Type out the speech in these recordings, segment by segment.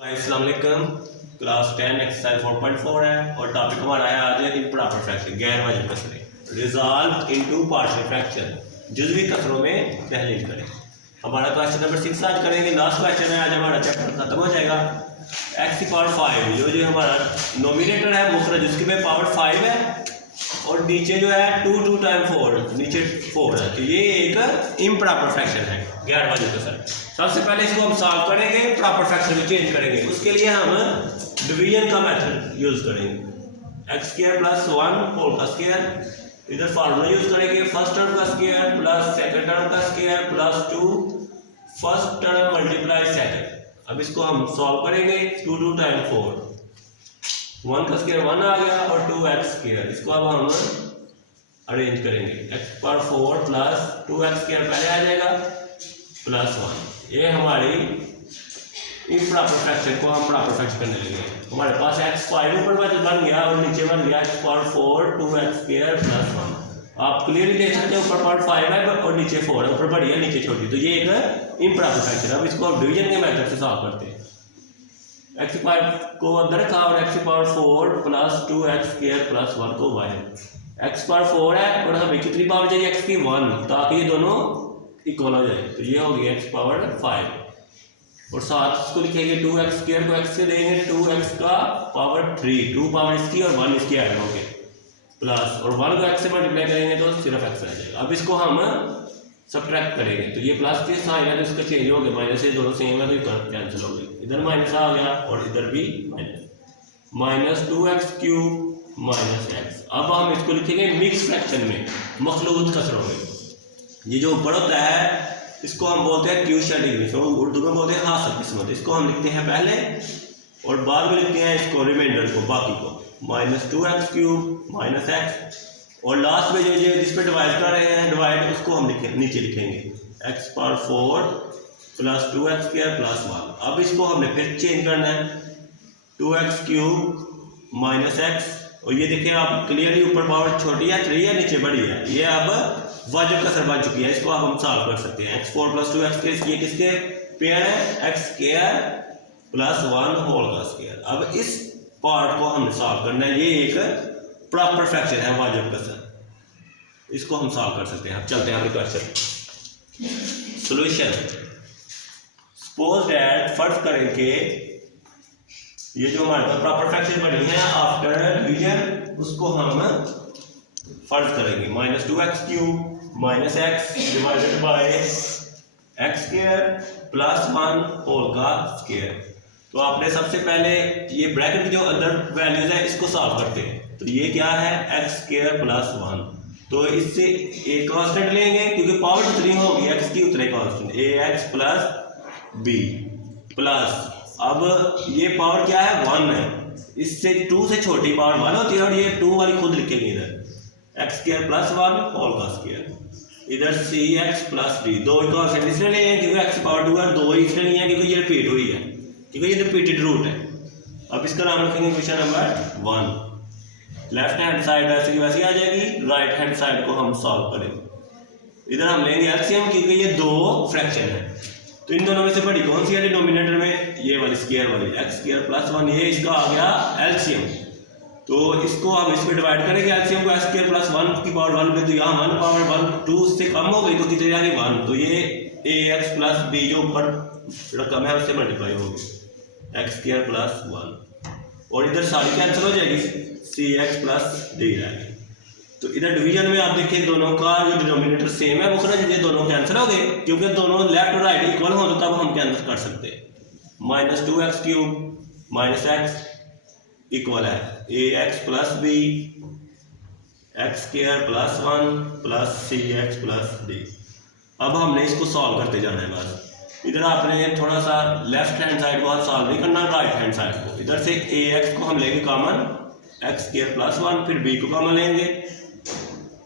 अस्सलाम वालेकुम। Class 10 exercise 4.4 है और टॉपिक हमारा है आज इम्प्रॉपर फ्रैक्शन, गैर वाजिब कसरें। रिजॉल्व इनटू पार्शियल फ्रैक्शन, जुज़वी कसरों में तहलील करें। हमारा क्वेश्चन नंबर 6 आज करेंगे। लास्ट क्वेश्चन है, आज हमारा चैप्टर खत्म हो जाएगा। x की पावर 5 जो हमारा नोमिनेटर है मुखरज, उसके में पावर 5 है और नीचे जो है 2 टाइम 4, नीचे 4 है। तो ये एक इम्प्रॉपर फ्रैक्शन है, गैर वाजिब कसर। सबसे पहले इसको हम सॉल्व करेंगे, प्रॉपर फ्रैक्शन में चेंज करेंगे। उसके लिए हम डिवीजन का मेथड यूज करेंगे। एक्स स्क्वायर प्लस 1 होल का स्क्वायर, इधर फार्मूला यूज करेंगे। फर्स्ट टर्म का स्क्वायर प्लस सेकंड टर्म का square plus 2 first term multiply second. अब इसको हम सॉल्व करेंगे। 2 टाइम 4, 1 का स्क्वायर 1 आ गया और 2x स्क्वायर। इसको अब हम अरेंज करेंगे। x power 4 plus 2x square पहले आ जाएगा प्लस 1। ये हमारी इम्प्रॉपर फ्रैक्शन को हम प्रॉपर फ्रैक्शन करने लगे। हमारे पास x5 ऊपर बन गया और नीचे बन गया x power 4 2x square plus 1। आप क्लियरली देख सकते हैं, ऊपर पावर 5 है और नीचे 4 है, ऊपर बड़ी है नीचे छोटी। तो ये एक इम्प्रॉपर फ्रैक्शन। अब इसको आप डिवीजन के मेथड से सॉल्व करते हैं। x5 को अंदर रखा और x power 4 plus 2x square plus 1 को बाहर। x पावर 4 है और हमें कितनी पावर चाहिए, x की 1, ताकि ये दोनों इक्वल हो जाए। तो ये हो गया x पावर 5 और साथ इसको लिखेंगे 2x स्क्वायर को x से देंगे 2x का पावर 3, 2 पावर इसकी और 1 इसकी ऐड होंगे प्लस, और 1 को x से मल्टीप्लाई करेंगे तो सिर्फ x आ जाएगा। अब इसको हम सब्ट्रैक्ट करेंगे तो ये प्लस के साइन है तो इसका चेंज हो गया, माइनस से दोनों सेम है तो ये कैंसिल हो गए। इधर माइनस आ गया और इधर भी minus 2x cube minus x। अब हम इसको लिखेंगे मिक्स फ्रैक्शन में, मखलूत कसरों में। ये जो ऊपर होता है इसको हम बोलते हैं क्यूशा डिग्री, तो उर्दू में बोलते हैं हासिल किस्मत। इसको हम लिखते हैं पहले और बाद में लिखते हैं इसको रिमाइंडर को, बाकी को minus 2x cube minus x, और लास्ट में जो जिस पे डिवाइड कर रहे हैं डिवाइड, उसको हम नीचे लिखेंगे x power 4 plus 2x square plus 1। अब इसको हमने फिर चेंज करना है 2x क्यूब माइनस x, और ये देखें आप क्लियरली ऊपर पावर छोटी है 3 है, नीचे बड़ी है। ये अब वाजिब कसर बन चुकी है, इसको अब हम सॉल्व कर सकते हैं। x4 प्लस 2x स्क्वायर, ये किसके पेयर है, x स्क्वायर प्लस 1 होल का स्क्वायर। अब इस पार्ट को हमने सॉल्व करना है, ये एक प्रॉपर फ्रैक्शन है वाजिब कसर, इसको हम सॉल्व कर सकते हैं। अब चलते हैं अपने क्वेश्चन सॉल्यूशन। सपोज दैट, फर्ज करें कि ये जो हमारे पास प्रॉपर फ्रैक्शन बनी है आफ्टर डिवीजन, उसको हम फर्ज करेंगे minus 2x cube minus x divided by x square plus 1 whole का स्क्वायर। तो आपने सबसे पहले ये ब्रैकेट की जो अंदर वैल्यूज है इसको सॉल्व करते हैं। तो ये क्या है, x स्क्वायर प्लस 1। तो इससे एक कांस्टेंट लेंगे क्योंकि पावर जितनी होगी x की उतने constant, ax plus b plus, अब ये पावर क्या है 1 है, इससे 2 से छोटी पावर 1 होती है और ये 2 वाली खुद लिखेंगे इधर x स्क्वायर प्लस 1 होल का स्क्वायर, इधर cx प्लस d। दो कांस्टेंट इसलिए नहीं है क्योंकि x पावर 2 है, दो इसलिए नहीं है क्योंकि ये रिपीट हुई है, क्योंकि ये रिपीटेड रूट है। अब इसका नाम रखेंगे question number 1। Left hand side वैसे की वैसी आ जाएगी, राइट हैंड साइड को हम सॉल्व करेंगे। इधर हम लेंगे एलसीएम क्योंकि ये दो फ्रैक्शन है, तो इन दोनों में से बड़ी कौन सी है डिनोमिनेटर में, ये वाली स्क्वायर वाली x स्क्वायर प्लस 1, ये इसका आ गया एलसीएम। तो इसको हम इस पे डिवाइड करेंगे एलसीएम को, x स्क्वायर प्लस 1 की पावर 1 पे, तो यहाँ 1 पावर 1 2 से कम हो गई तो कितनी आ गई 1, तो ये ax प्लस b जो ऊपर रकम है उससे मल्टीप्लाई होगी x स्क्वायर प्लस 1, और इधर सारी कैंसिल हो जाएगी, cx प्लस d रहेगी। तो इधर डिवीजन में आप देखिए दोनों का जो डिनोमिनेटर सेम है, मुखरज ये दोनों कैंसिल हो गए क्योंकि दोनों लेफ्ट और राइट इक्वल हो, तो तब हम कैंसिल कर सकते हैं। Minus 2x cube minus x equal है ax plus b x square plus 1 plus cx plus d। अब हमने इसको सॉल्व करते जाना है बस। इधर आपने थोड़ा सा लेफ्ट हैंड साइड को सॉल्व नहीं करना, राइट हैंड साइड को। इधर से ax को हम लेंगे कॉमन, x स्क्वायर प्लस 1, फिर b को कॉमन लेंगे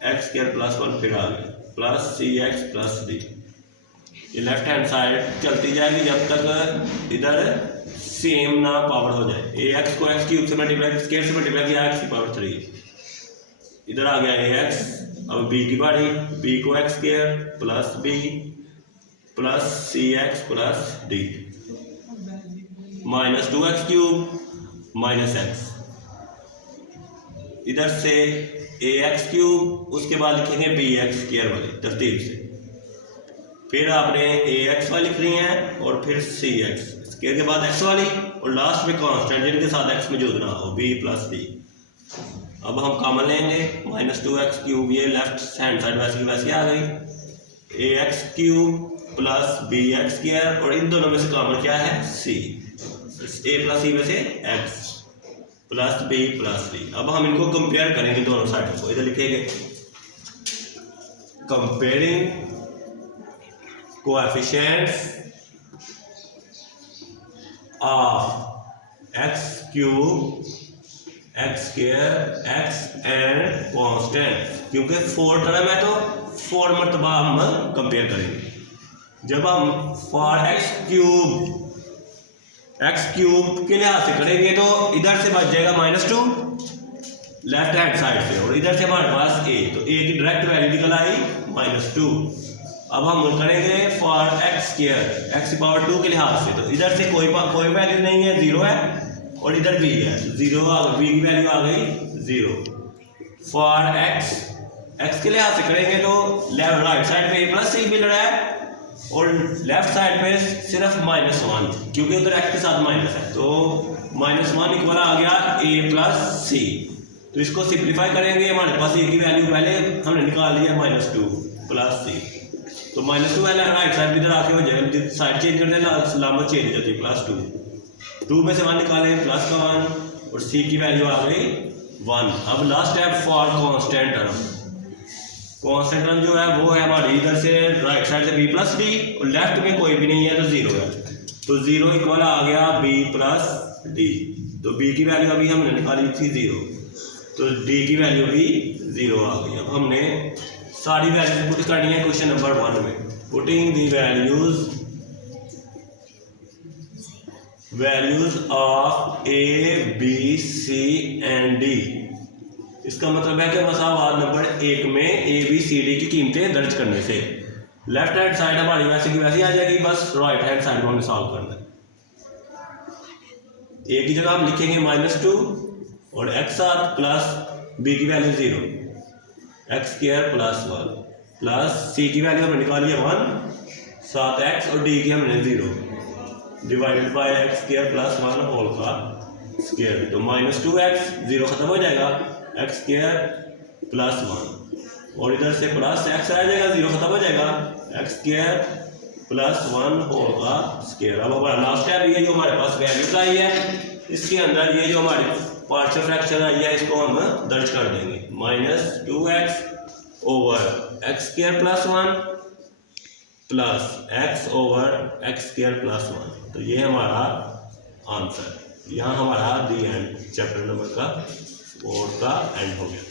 x स्क्वायर प्लस 1, फिर आगे प्लस cx प्लस d। ये लेफ्ट हैंड साइड चलती जाएगी जब तक इधर सेम ना पावर हो जाए। ax को x क्यूब से मल्टीप्लाई, स्क्वायर से मल्टीप्लाई किया x की पावर 3, इधर आ गया ax। अब b की बारी, b को x square plus b plus cx plus d minus 2x cube minus x, इधर से ax क्यूब, उसके बाद लिखेंगे bx स्क्वायर वाली तरतीब से, फिर आपने ax वाली लिख रही है और फिर cx स्क्वायर के बाद x वाली और लास्ट में कांस्टेंट जिनके साथ x मौजूद ना हो b प्लस d। अब हम कॉमन लेंगे माइनस 2x क्यूब, ये लेफ्ट हैंड साइड वैसे की वैसे आ गई, ax cube plus bx square और इन दोनों में से कॉमन क्या है c, a प्लस c में से x plus b plus d। अब हम इनको कंपेयर करेंगे दोनों साइड को, इधर लिखेंगे comparing coefficients of x cube x square x and constant, क्योंकि 4 टर्म है तो 4 मरतबा हम कंपेयर करेंगे। जब हम फॉर एक्स क्यूब के लिहाज से करेंगे तो इधर से बच जाएगा -2 लेफ्ट हैंड साइड से और इधर से हमारे पास a, तो a की डायरेक्ट वैल्यू निकल आई -2। अब हम करेंगे फॉर एक्स स्क्वायर x की पावर 2 के लिहाज से, तो इधर से कोई वैल्यू नहीं है, 0 है और इधर b है, तो 0 b की वैल्यू आ गई 0। फॉर x के लिहाज से करेंगे तो लेफ्ट राइट साइड पे a प्लस c मिल रहा है और लेफ्ट साइड पे सिर्फ -1, क्योंकि उधर x के साथ माइनस है, तो -1 इक्वल आ गया a प्लस c। तो इसको सिंप्लीफाई करेंगे, हमारे पास a की वैल्यू पहले हमने निकाल लिया -2 प्लस c, तो -2 है राइट साइड इधर आके हो जाएगा, साइड चेंज करते हैं लामत चेंज हो जाती है, +2 में से 1 निकाले प्लस का 1 और c की वैल्यू आ गई 1। अब last step for constant term, constant term जो है वो है हमारी इधर से राइट साइड से b प्लस d और लेफ्ट में कोई भी नहीं है तो 0 है, तो 0 इक्वल आ गया b प्लस d। तो b की वैल्यू अभी हमने निकाली थी 0, तो d की वैल्यू भी 0 आ गई। अब हमने सारी वैल्यूज पुट करनी है क्वेश्चन नंबर 1 में, putting the values of a b c and d। इसका मतलब है कि मसावार नंबर 1 में a b c d की कीमतें दर्ज करने से लेफ्ट हैंड साइड हमारी वैसे की वैसी आ जाएगी, बस राइट हैंड साइड को हमें सॉल्व करना है। a की जगह हम लिखेंगे -2 और x साथ प्लस b की value 0 x square plus 1 plus c की वैल्यू हमने निकाली है 1 साथ x और d की हमने 0 divided by x square plus 1 whole का स्क्वायर, तो -2x 0 खत्म हो जाएगा, x स्क्वायर प्लस 1 और इधर से प्लस x आ जाएगा, 0 खत्म हो जाएगा, x स्क्वायर प्लस 1 होल का स्क्वायर। अब हमारा लास्ट स्टेप ये जो हमारे पास वैल्यूज आई है, इसके अंदर ये जो हमारी पार्शियल फ्रैक्शन आई है इसको हम दर्ज कर देंगे, -2x over x square plus 1 plus x over x square plus 1। तो ये हमारा आंसर, यहाँ हमारा दी एंड चैप्टर नंबर का 4 का एंड हो गया।